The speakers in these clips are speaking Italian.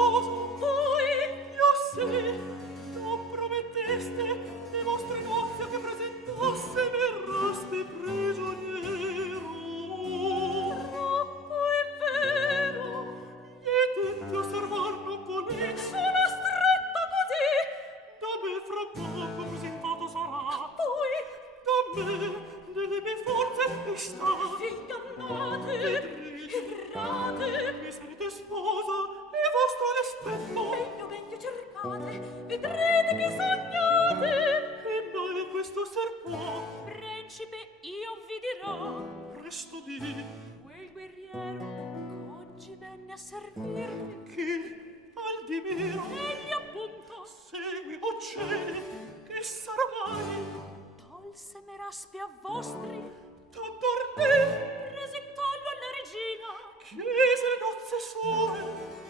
sposo. Voi, io sì, non prometteste le vostre nozze che presentasse verraste prigioniero. Troppo è vero, gli tetti osservarlo con lei. Sono stretta così, da me fra poco presentato sarà. Poi, da me, delle mie forze mi sta. Ingannate, errate, mi sarete sposa e vostro rispetto. Meglio, meglio cercate, vedrete che sognate. Che male questo ser può? Principe, io vi dirò. Presto di. Quel guerriero oggi venne a servirmi. Chi? Aldimiro. Egli appunto. Segui, o cieli, che sarà mai? Tolse me raspi a vostri. T'adornè. Presentollo alla regina. Chiese le nozze sue.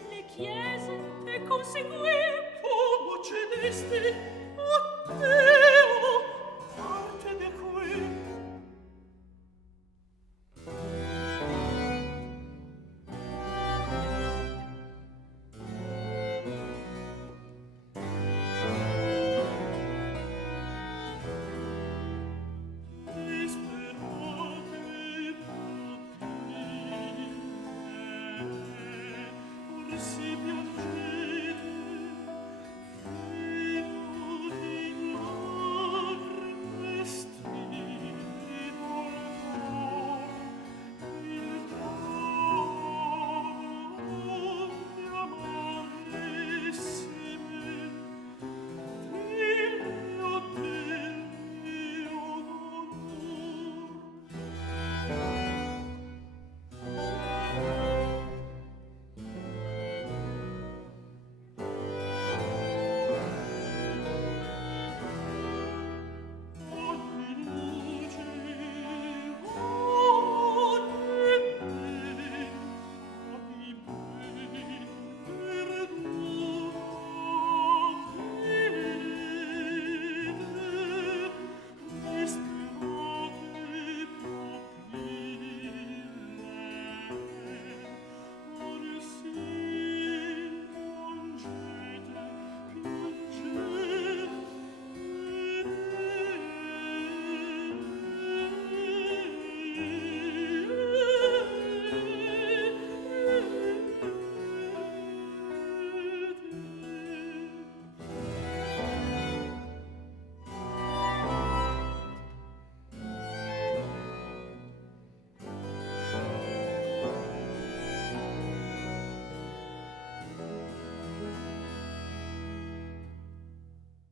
Le chiese e conseguì. Come cedesti?